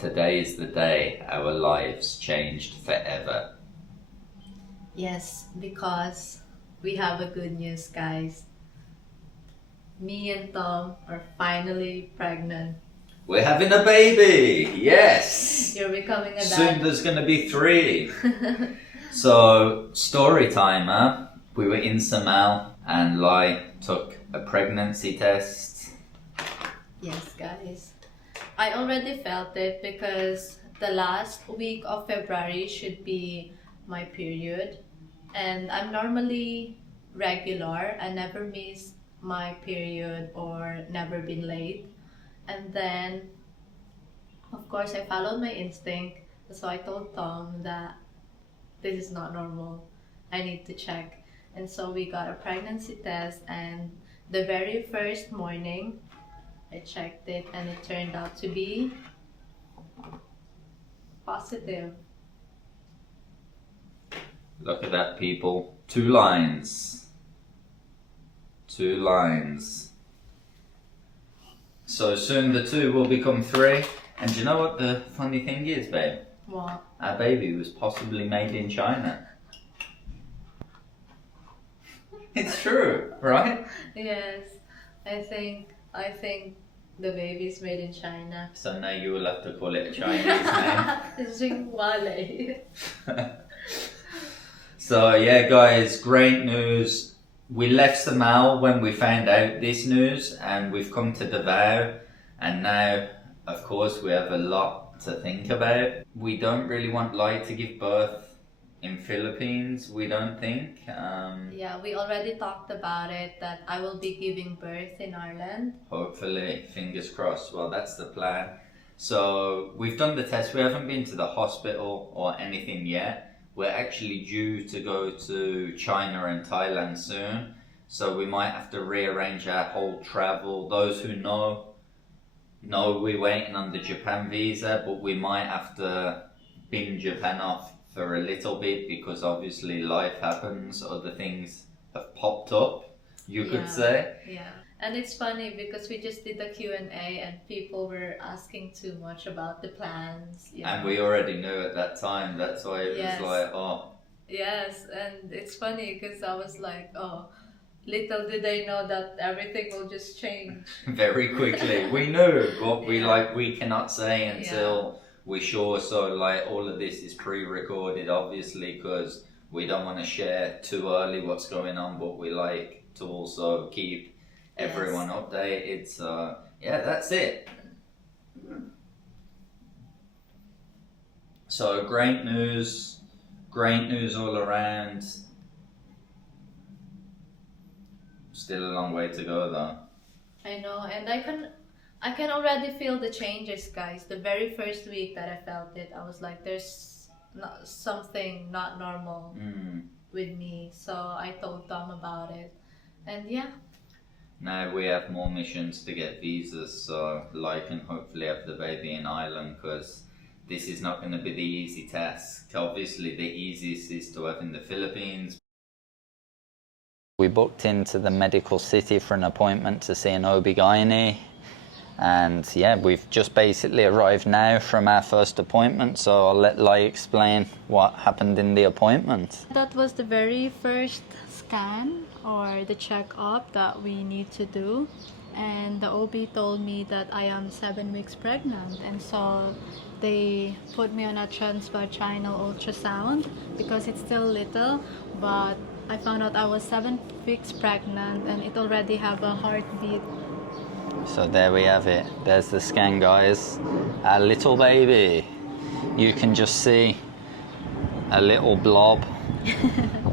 Today is the day our lives changed forever. Yes, because we have a good news, guys. Me and Tom are finally pregnant. We're having a baby! Yes! You're becoming a dad. Soon there's gonna be 3. So, story time, huh? We were in Samal and Lai took a pregnancy test. Yes, guys. I already felt it because the last week of February should be my period. And I'm normally regular. I never miss my period or never been late. And then, of course, I followed my instinct. So I told Tom that this is not normal. I need to check. And so we got a pregnancy test, and the very first morning, I checked it and it turned out to be positive. Look at that, people. 2 lines. 2 lines. So soon the 2 will become 3. And do you know what the funny thing is, babe? What? Our baby was possibly made in China. It's true, right? Yes, I think the baby's made in China. So now you will have to call it a Chinese name. Xingwale. So yeah, guys, great news. We left Samal when we found out this news, and we've come to Davao, and now, of course, we have a lot to think about. We don't really want Lai to give birth in Philippines, we don't think. Yeah, we already talked about it, that I will be giving birth in Ireland. Hopefully, fingers crossed. Well, that's the plan. So we've done the test. We haven't been to the hospital or anything yet. We're actually due to go to China and Thailand soon, so we might have to rearrange our whole travel. Those who know we're waiting on the Japan visa, but we might have to bin Japan off for a little bit because obviously life happens, other things have popped up, you could say. Yeah. And it's funny because we just did the Q&A and people were asking too much about the plans. And we already knew at that time, that's why it was like, oh. Yes, and it's funny because I was like, oh, little did I know that everything will just change. Very quickly. We knew, but we cannot say until we're sure. So like all of this is pre-recorded obviously because we don't want to share too early what's going on, but we like to also keep everyone updated. So yeah, that's it. So great news all around. Still a long way to go though. I know, and I can already feel the changes, guys. The very first week that I felt it, I was like, there's something not normal with me. So I told Tom about it, and yeah. Now we have more missions to get visas, so Lai can hopefully have the baby in Ireland, because this is not going to be the easy task. Obviously the easiest is to have in the Philippines. We booked into the medical city for an appointment to see an OB-GYN, and yeah, we've just basically arrived now from our first appointment, so I'll let Lai explain what happened in the appointment. That was the very first scan or the checkup that we need to do, and the OB told me that I am 7 weeks pregnant, and so they put me on a transvaginal ultrasound because it's still little, but I found out I was 7 weeks pregnant and it already have a heartbeat. So there we have it. There's the scan, guys. Our little baby. You can just see a little blob,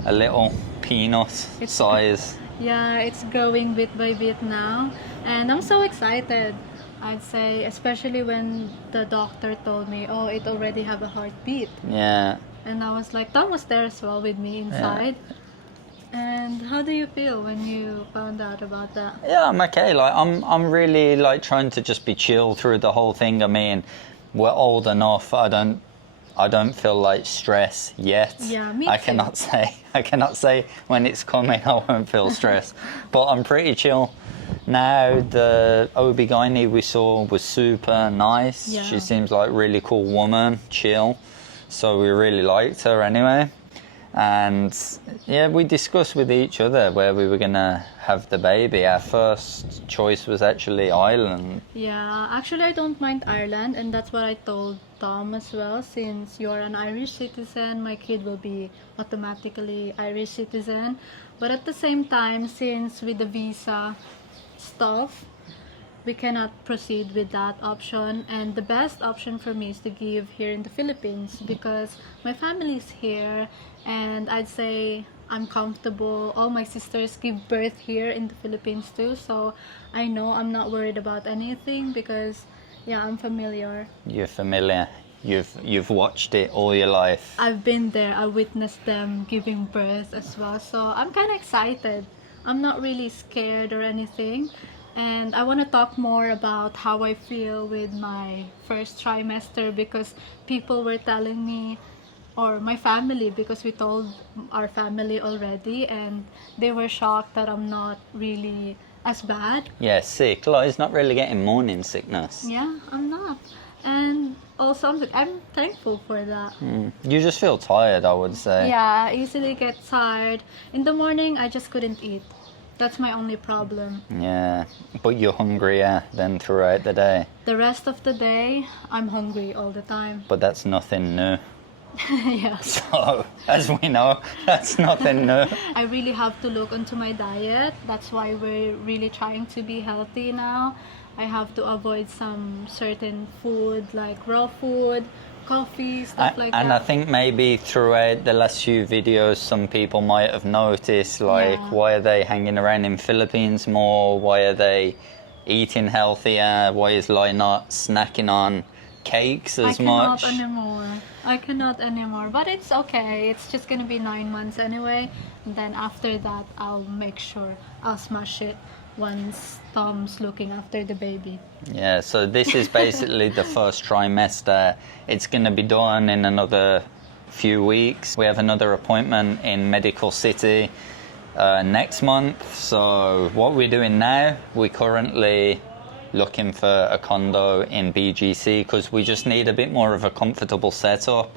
a little peanut size. Yeah, it's growing bit by bit now, and I'm so excited. I'd say, especially when the doctor told me, oh, it already have a heartbeat. Yeah. And I was like, Tom was there as well with me inside. Yeah. And how do you feel when you found out about that? Yeah, I'm okay. Like I'm really like trying to just be chill through the whole thing. I mean, we're old enough. I don't feel like stress yet. Yeah, me I too. cannot say when it's coming I won't feel stress. But I'm pretty chill. Now the OB-GYN we saw was super nice. Yeah. She seems like a really cool woman, chill. So we really liked her anyway. And yeah, we discussed with each other where we were gonna have the baby. Our first choice was actually Ireland. Yeah, actually, I don't mind Ireland, and that's what I told Tom as well. Since you're an Irish citizen, my kid will be automatically Irish citizen. But at the same time, since with the visa stuff, we cannot proceed with that option, and the best option for me is to give here in the Philippines because my family is here, and I'd say I'm comfortable. All my sisters give birth here in the Philippines too, so I know I'm not worried about anything because yeah, I'm familiar. You're familiar. You've watched it all your life. I've been there. I witnessed them giving birth as well, so I'm kind of excited. I'm not really scared or anything. And I want to talk more about how I feel with my first trimester because people were telling me, or my family, because we told our family already, and they were shocked that I'm not really as bad. Yeah, sick. Like, it's not really getting morning sickness. Yeah, I'm not. And also, I'm thankful for that. You just feel tired, I would say. Yeah, I easily get tired. In the morning, I just couldn't eat. That's my only problem. Yeah, but you're hungrier than throughout the day. The rest of the day, I'm hungry all the time. But that's nothing new. Yeah. So, as we know, that's nothing new. I really have to look into my diet. That's why we're really trying to be healthy now. I have to avoid some certain food like raw food, coffee, stuff like And that. I think maybe throughout the last few videos, some people might have noticed, like, Yeah. why are they hanging around in Philippines more? Why are they eating healthier? Why is like not snacking on cakes as much? I cannot anymore. But it's okay. It's just gonna be 9 months anyway. And then after that, I'll make sure I'll smash it once Tom's looking after the baby. Yeah, so this is basically the first trimester. It's going to be done in another few weeks. We have another appointment in Medical City next month. So what we're doing now, we're currently looking for a condo in BGC because we just need a bit more of a comfortable setup.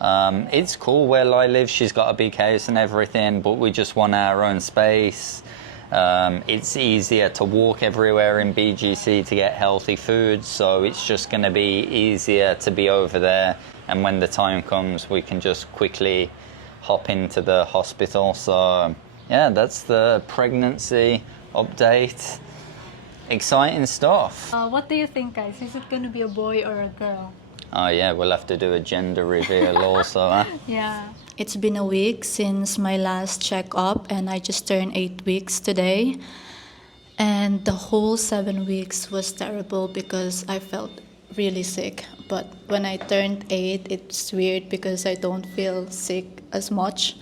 It's cool where Lai lives. She's got a big house and everything, but we just want our own space. It's easier to walk everywhere in BGC to get healthy food, so it's just going to be easier to be over there, and when the time comes we can just quickly hop into the hospital. So yeah, that's the pregnancy update. Exciting stuff. What do you think, guys? Is it gonna be a boy or a girl? Oh yeah, we'll have to do a gender reveal also, huh? Yeah. It's been a week since my last checkup, and I just turned 8 weeks today. And the whole 7 weeks was terrible because I felt really sick. But when I turned 8, it's weird because I don't feel sick as much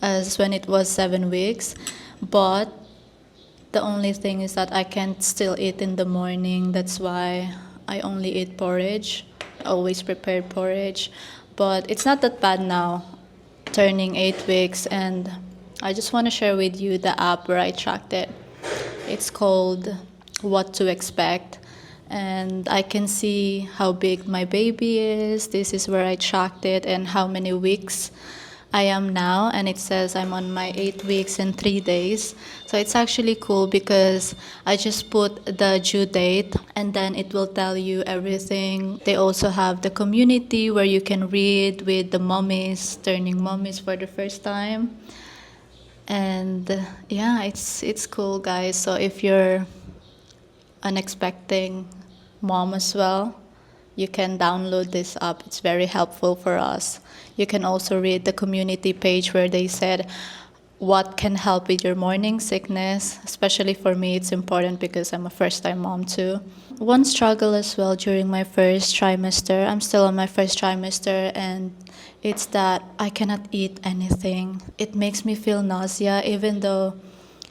as when it was 7 weeks. But the only thing is that I can't still eat in the morning. That's why I only eat porridge. I always prepare porridge. But it's not that bad now, turning 8 weeks, and I just want to share with you the app where I tracked it. It's called What to Expect, and I can see how big my baby is. This is where I tracked it and how many weeks I am now, and it says I'm on my 8 weeks and 3 days. So it's actually cool because I just put the due date and then it will tell you everything. They also have the community where you can read with the mommies, turning mommies for the first time. And yeah, it's cool, guys. So if you're an expecting mom as well, you can download this app. It's very helpful for us. You can also read the community page where they said what can help with your morning sickness. Especially for me, it's important because I'm a first-time mom too. One struggle as well during my first trimester, I'm still on my first trimester, and it's that I cannot eat anything. It makes me feel nausea even though,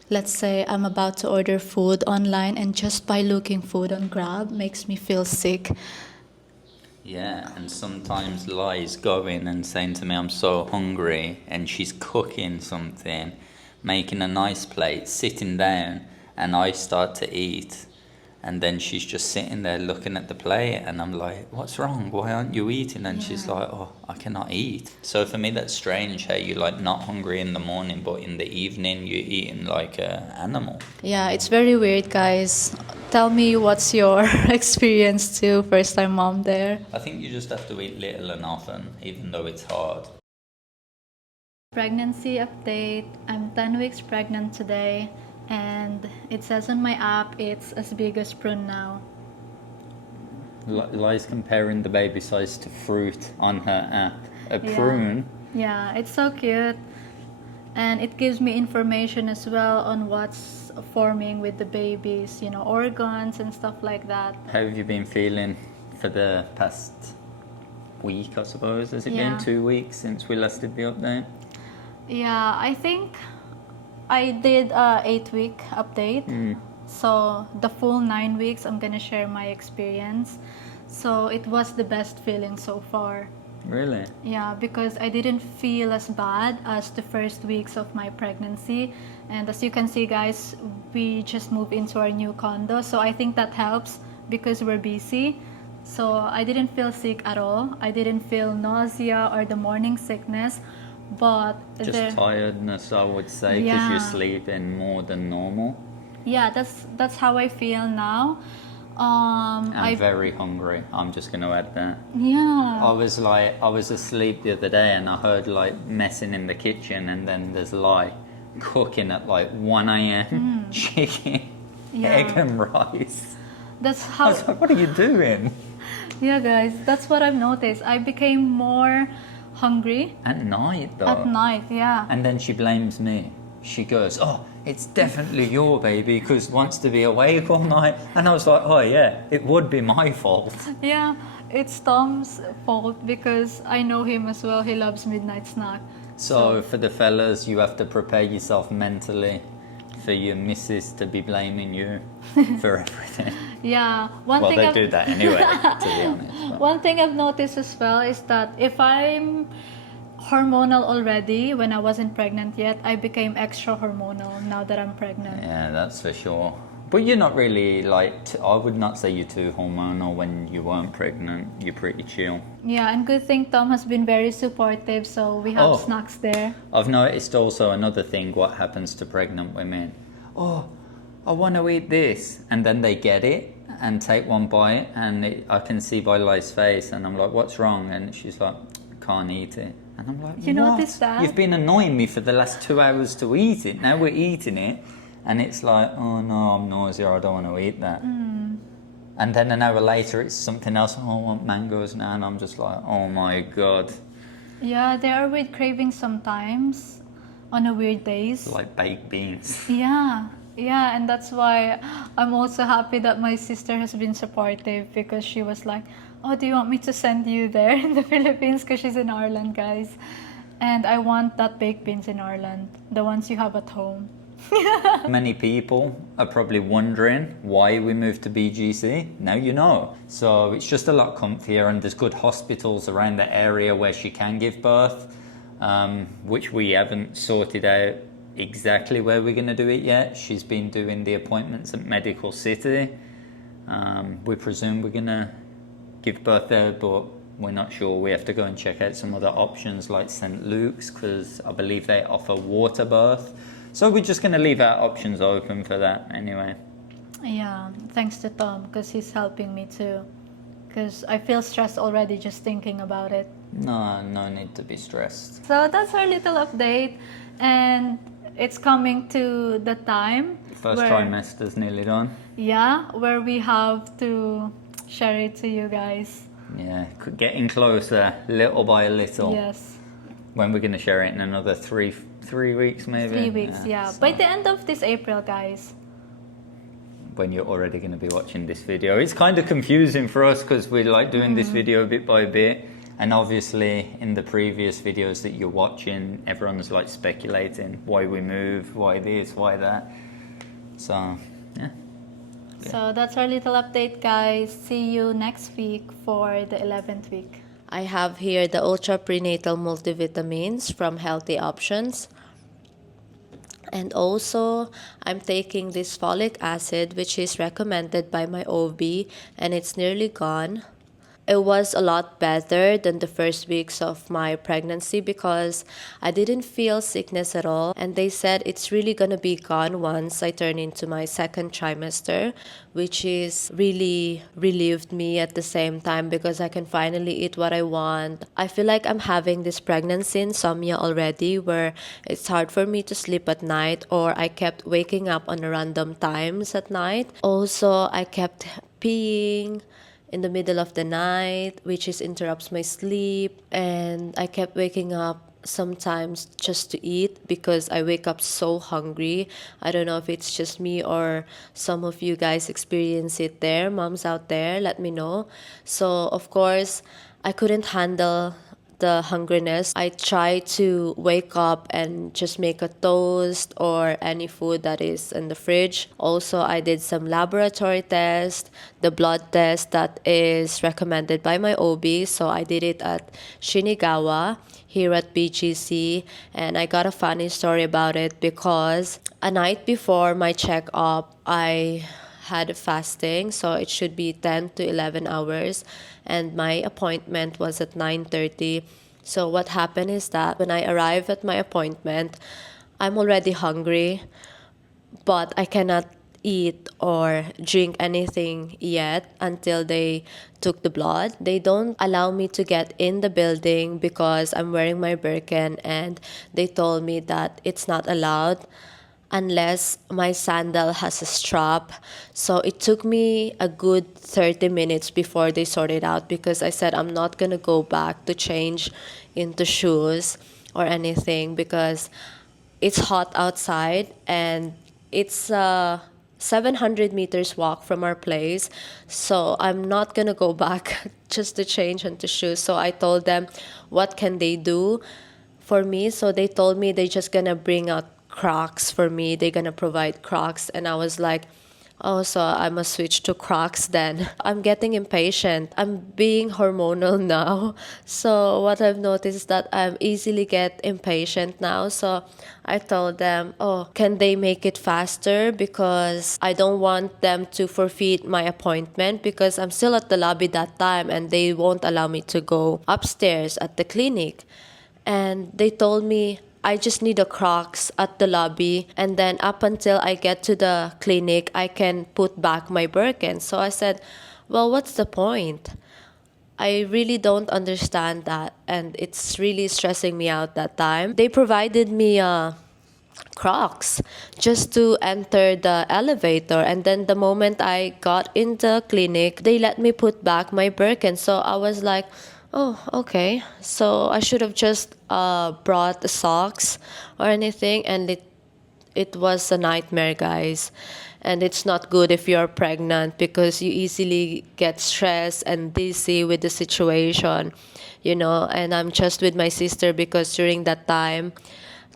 let's say I'm about to order food online, and just by looking food on Grab makes me feel sick. Yeah, and sometimes Lai's going and saying to me, I'm so hungry, and she's cooking something, making a nice plate, sitting down, and I start to eat, and then she's just sitting there looking at the plate, and I'm like, what's wrong? Why aren't you eating? And she's like, oh, I cannot eat. So for me, that's strange how you're like not hungry in the morning, but in the evening you're eating like an animal. Yeah, it's very weird, guys. Tell me what's your experience too, first time mom there. I think you just have to eat little and often, even though it's hard. Pregnancy update. I'm 10 weeks pregnant today, and it says on my app it's as big as prune now. Lies comparing the baby size to fruit on her app. A prune. Yeah, it's so cute. And it gives me information as well on what's forming with the babies, you know, organs and stuff like that. How have you been feeling for the past week, I suppose? Has it been 2 weeks since we last did the update? Yeah, I think I did a 8-week update. So the full 9 weeks, I'm gonna share my experience. So it was the best feeling so far. Really? Yeah, because I didn't feel as bad as the first weeks of my pregnancy. And as you can see, guys, we just moved into our new condo. So I think that helps because we're busy. So I didn't feel sick at all. I didn't feel nausea or the morning sickness. But just tiredness, I would say, because you're sleeping more than normal. Yeah, that's how I feel now. I'm very hungry. I'm just going to add that. Yeah. I was asleep the other day, and I heard like messing in the kitchen, and then there's like cooking at like 1 a.m. Chicken, egg and rice. That's how. I was like, what are you doing? Yeah, guys, that's what I've noticed. I became more hungry at night, though. At night, yeah. And then she blames me. She goes, oh, it's definitely your baby because wants to be awake all night. And I was like, oh yeah, it would be my fault. Yeah, it's Tom's fault because I know him as well. He loves midnight snack. So for the fellas, you have to prepare yourself mentally for your missus to be blaming you for everything. Yeah. They do that anyway, to be honest. But. One thing I've noticed as well is that if I'm hormonal already when I wasn't pregnant yet, I became extra hormonal now that I'm pregnant. Yeah, that's for sure. But you're not really I would not say you're too hormonal when you weren't pregnant. You're pretty chill. Yeah, and good thing Tom has been very supportive, so we have snacks there. I've noticed also another thing, what happens to pregnant women. Oh, I want to eat this. And then they get it and take one bite, and I can see by Lai's face, and I'm like, what's wrong? And she's like, can't eat it. And I'm like, you notice that? You've been annoying me for the last 2 hours to eat it. Now we're eating it. And it's like, oh no, I'm nauseous, I don't want to eat that. And then an hour later, it's something else. Oh, I want mangoes now. And I'm just like, oh my God. Yeah, there are weird cravings sometimes on a weird days. Like baked beans. Yeah, and that's why I'm also happy that my sister has been supportive because she was like, oh, do you want me to send you there in the Philippines? Because she's in Ireland, guys. And I want that baked beans in Ireland, the ones you have at home. Many people are probably wondering why we moved to BGC. Now you know. So it's just a lot comfier, and there's good hospitals around the area where she can give birth, which we haven't sorted out exactly where we're going to do it yet. She's been doing the appointments at Medical City. We presume we're going to give birth there, but we're not sure. We have to go and check out some other options like St. Luke's, because I believe they offer water birth. So we're just going to leave our options open for that anyway. Yeah, thanks to Tom, because he's helping me too. Because I feel stressed already just thinking about it. No need to be stressed. So that's our little update. And it's coming to the time. First trimester's nearly done. Yeah, where we have to share it to you guys. Yeah, getting closer, little by little. Yes. When we're going to share it in another 3 weeks maybe? 3 weeks, yeah. So by the end of this April, guys. When you're already going to be watching this video. It's kind of confusing for us because we're like doing this video bit by bit. And obviously in the previous videos that you're watching, everyone's like speculating why we move, why this, why that. So, yeah. So that's our little update, guys. See you next week for the 11th week. I have here the Ultra Prenatal Multivitamins from Healthy Options. And also, I'm taking this folic acid, which is recommended by my OB, and it's nearly gone. It was a lot better than the first weeks of my pregnancy because I didn't feel sickness at all. And they said it's really gonna be gone once I turn into my second trimester, which is really relieved me at the same time because I can finally eat what I want. I feel like I'm having this pregnancy insomnia already where it's hard for me to sleep at night, or I kept waking up on random times at night. Also, I kept peeing in the middle of the night, which is interrupts my sleep, and I kept waking up sometimes just to eat because I wake up so hungry. I don't know if it's just me or some of you guys experience it there. Moms out there, let me know. So, of course, I couldn't handle the hungriness. I try to wake up and just make a toast or any food that is in the fridge. Also, I did some laboratory test, the blood test that is recommended by my OB. So I did it at Shinigawa here at BGC, and I got a funny story about it because a night before my checkup, I had fasting, so it should be 10 to 11 hours, and my appointment was at 9:30. So what happened is that when I arrive at my appointment, I'm already hungry, but I cannot eat or drink anything yet until they took the blood. They don't allow me to get in the building because I'm wearing my Birkin, and they told me that it's not allowed unless my sandal has a strap. So it took me a good 30 minutes before they sorted out because I said I'm not gonna go back to change into shoes or anything because it's hot outside, and it's a 700 meters walk from our place. So I'm not gonna go back just to change into shoes. So I told them what can they do for me. So they told me they're just gonna bring out Crocs for me. They're gonna provide Crocs, and I was like, oh, so I must switch to Crocs then. I'm getting impatient. I'm being hormonal now. So what I've noticed is that I'm easily get impatient now. So I told them, oh, can they make it faster? Because I don't want them to forfeit my appointment because I'm still at the lobby that time and they won't allow me to go upstairs at the clinic. And they told me I just need a Crocs at the lobby, and then up until I get to the clinic, I can put back my Birkin. So I said, well, what's the point? I really don't understand that, and it's really stressing me out that time. They provided me Crocs just to enter the elevator, and then the moment I got in the clinic, they let me put back my Birkin. So I was like, oh, okay. So I should have just brought the socks or anything, and it was a nightmare, guys. And it's not good if you're pregnant because you easily get stressed and dizzy with the situation, you know. And I'm just with my sister because during that time,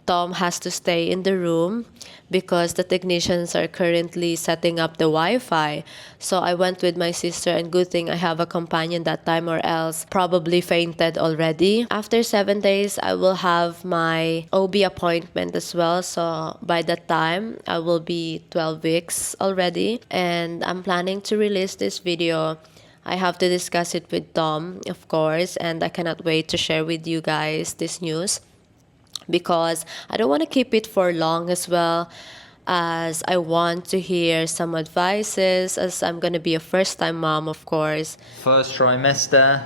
Tom has to stay in the room because the technicians are currently setting up the Wi-Fi. So I went with my sister, and good thing I have a companion that time or else probably fainted already. After 7 days, I will have my OB appointment as well. So by that time, I will be 12 weeks already. And I'm planning to release this video. I have to discuss it with Tom, of course, and I cannot wait to share with you guys this news, because I don't want to keep it for long as well, as I want to hear some advices, as I'm going to be a first-time mom, of course. First trimester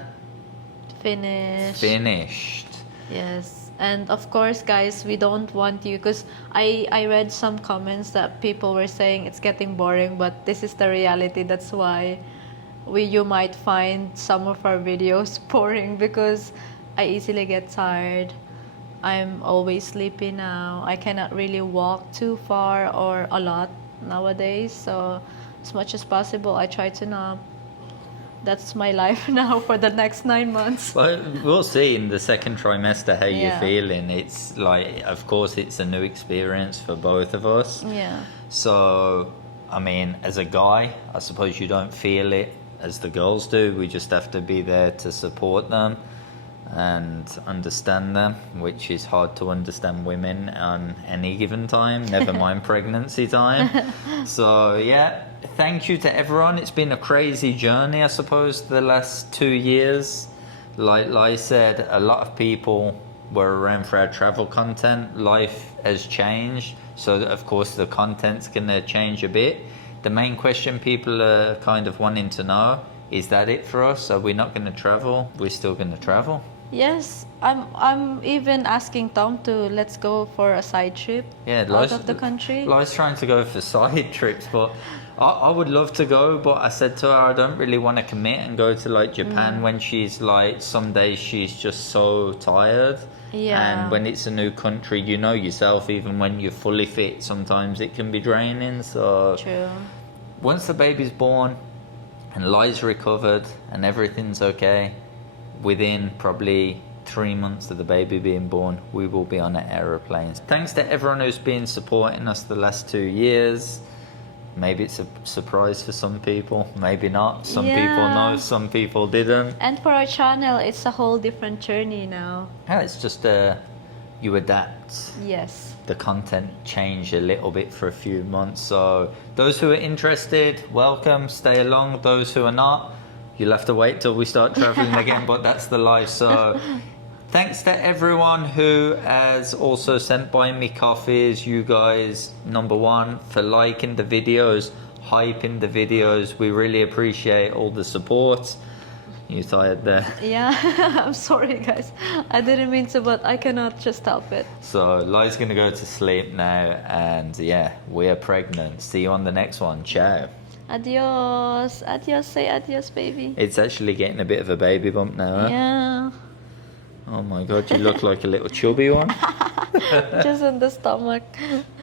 Finished. finished. Yes. And of course, guys, we don't want you, because I read some comments that people were saying it's getting boring, but this is the reality. That's why you might find some of our videos boring, because I easily get tired. I'm always sleepy now. I cannot really walk too far or a lot nowadays. So as much as possible, I try to nap. That's my life now for the next 9 months. Well, we'll see in the second trimester how you're Yeah. feeling. It's like, of course, it's a new experience for both of us. Yeah. So, I mean, as a guy, I suppose you don't feel it as the girls do. We just have to be there to support them. and understand them, which is hard to understand women on any given time, never mind pregnancy time. So yeah, thank you to everyone. It's been a crazy journey, I suppose, the last 2 years. Like Lai said, a lot of people were around for our travel content. Life has changed, so of course the content's gonna change a bit. The main question people are kind of wanting to know, is that it for us? Are we not going to travel? We're still going to travel. Yes, I'm even asking Tom to let's go for a side trip out of the country. Lai's trying to go for side trips, but I would love to go, but I said to her I don't really want to commit and go to like Japan when she's like, some days she's just so tired. Yeah. And when it's a new country, you know yourself, even when you're fully fit, sometimes it can be draining. So True. once the baby's born and Lai's recovered and everything's okay, within probably 3 months of the baby being born, we will be on an aeroplane. Thanks to everyone who's been supporting us the last 2 years. Maybe it's a surprise for some people, maybe not. Some people know, some people didn't. And for our channel, it's a whole different journey now. Yeah, it's just you adapt. Yes. The content changed a little bit for a few months. So those who are interested, welcome, stay along. Those who are not, you'll have to wait till we start traveling again, but that's the life. So thanks to everyone who has also sent by me coffees. You guys, number one, for liking the videos, hyping the videos. We really appreciate all the support. You tired there? Yeah, I'm sorry guys. I didn't mean to, but I cannot just help it. So Lai's gonna go to sleep now, and yeah, we are pregnant. See you on the next one. Ciao. Adios. Adios. Say adios, baby. It's actually getting a bit of a baby bump now, huh? Yeah. Oh my god, you look like a little chubby one. Just in the stomach.